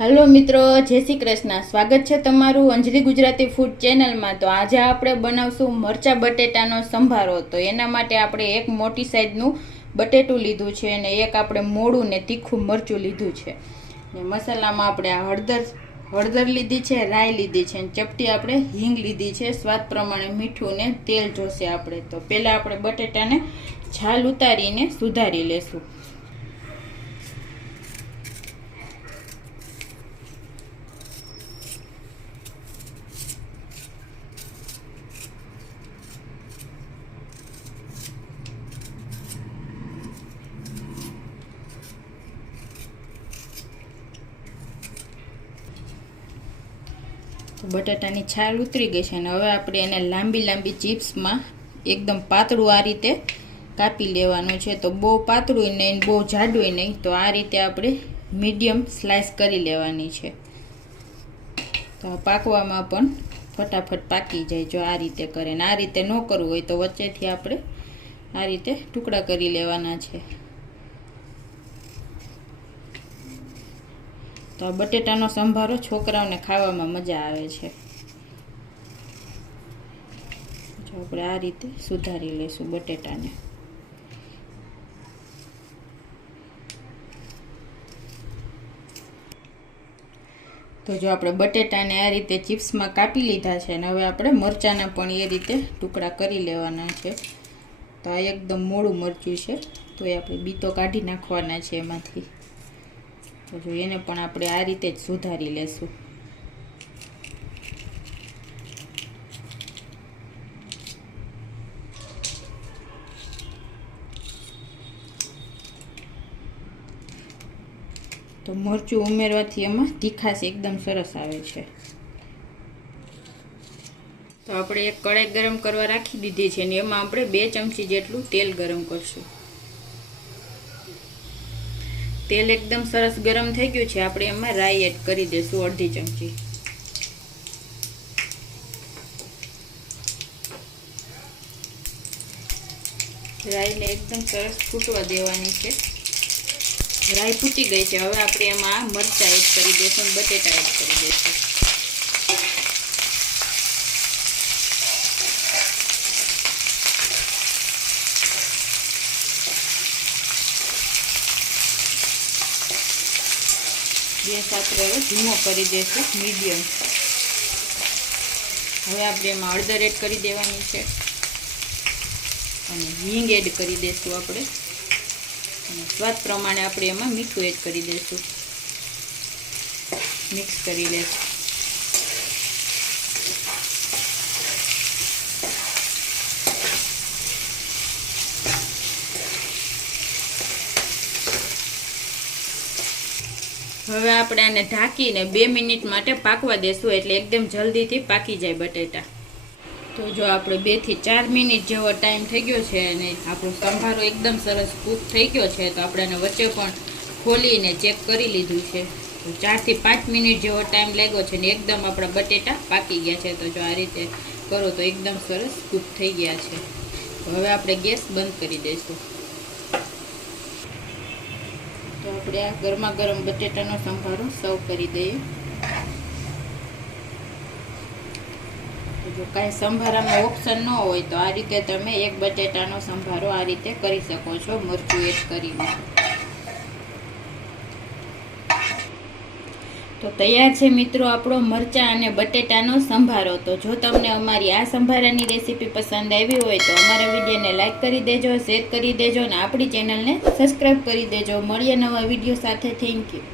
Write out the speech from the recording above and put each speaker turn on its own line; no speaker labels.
Hello મિત્રો, જય શ્રી કૃષ્ણ. સ્વાગત છે તમારું અંજલી ગુજરાતી ફૂડ ચેનલમાં તો આજે આપણે બનાવશું મરચા બટેટાનો સંભારો. તો એના માટે આપણે એક મોટી સાઈઝનું બટેટું લીધું છે અને એક આપણે મોડું ને તીખું મરચું લીધું છે. ને મસાલામાં આપણે આ હળદર હળદર લીધી છે, રાઈ લીધી છે અને ચપટી આપણે હિંગ લીધી છે. સ્વાદ પ્રમાણે મીઠું ને તેલ જોશે આપણે. તો પહેલાં આપણે બટેટાને છાલ ઉતારીને સુધારી લેશું. તો બટાટાની છાલ ઉતરી ગઈ છે અને હવે આપણે એને લાંબી લાંબી ચિપ્સમાં એકદમ પાતળું આ રીતે કાપી લેવાનું છે. તો બહુ પાતળું નહીં, બહુ જાડું નહીં. તો આ રીતે આપણે મીડિયમ સ્લાઇસ કરી લેવાની છે. તો પાકવામાં પણ ફટાફટ પાકી જાય જો આ રીતે કરે. ને આ રીતે ન કરવું હોય તો વચ્ચેથી આપણે આ રીતે ટુકડા કરી લેવાના છે. તો આ બટેટાનો સંભારો છોકરાઓને ખાવામાં મજા આવે છે. જો આપણે આ રીતે સુધારી લઈશું બટેટાને. તો જો આપણે બટેટાને આ રીતે ચિપ્સમાં કાપી લીધા છે અને હવે આપણે મરચાંના પણ એ રીતે ટુકડા કરી લેવાના છે. તો આ એકદમ મોડું મરચું છે. તો એ આપણે બીતો કાઢી નાખવાના છે એમાંથી. તો જો એને પણ આપણે આ રીતે જ સુધારી લેશું. તો મરચું ઉમેરવાથી એમાં તીખાશ એકદમ સરસ આવે છે. તો આપણે એક કડાઈ ગરમ કરવા રાખી દીધી છે અને એમાં આપણે બે ચમચી જેટલું તેલ ગરમ કરશું. તેલ એકદમ સરસ ગરમ થઈ ગયું છે. આપણે એમાં રાઈ એડ કરી દઈશું અડધી ચમચી. રાઈને એકદમ સરસ ફૂટવા દેવાની છે. રાઈ ફૂટી ગઈ છે. હવે આપણે એમાં મરચાં એડ કરી દઈશું બટેટા એડ કરી દઈશું. ગેસ આપણે હવે ધીમો કરી દઈશું મીડિયમ. હવે આપણે એમાં હળદર એડ કરી દેવાની છે. અને હિંગ એડ કરી દઈશું આપણે. અને સ્વાદ પ્રમાણે આપણે એમાં મીઠું એડ કરી દઈશું મિક્સ કરી લઈશું હવે આપણે આને ઢાંકીને બે મિનિટ માટે પાકવા દેશું એટલે એકદમ જલ્દીથી પાકી જાય બટેટા. તો જો આપણે બેથી ચાર મિનિટ જેવો ટાઈમ થઈ ગયો છે અને આપણો સંભારો એકદમ સરસ કૂક થઈ ગયો છે, તો આપણે વચ્ચે પણ ખોલીને ચેક કરી લીધું છે. તો ચારથી પાંચ મિનિટ જેવો ટાઈમ લાગ્યો છે ને એકદમ આપણા બટેટા પાકી ગયા છે. તો જો આ રીતે કરો તો એકદમ સરસ કૂક થઈ ગયા છે. હવે આપણે ગેસ બંધ કરી દઈશું. તો આપણે આ ગરમા ગરમ બટેટાનો સંભારો સર્વ કરી દઈએ. જો કાંઈ સંભારામાં ઓપ્શન ન હોય તો આ રીતે તમે એક બટેટાનો સંભારો આ રીતે કરી શકો છો, મરચું એડ કરીને. તો તૈયાર છે મિત્રો આપણો મરચાં અને બટેટાનો સંભારો. તો જો તમને અમારી આ સંભારાની રેસીપી પસંદ આવી હોય તો અમારા વિડીયોને લાઇક કરી દેજો શેર કરી દેજો અને આપણી ચેનલને સબસ્ક્રાઈબ કરી દેજો. મળીએ નવા વીડિયો સાથે. Thank you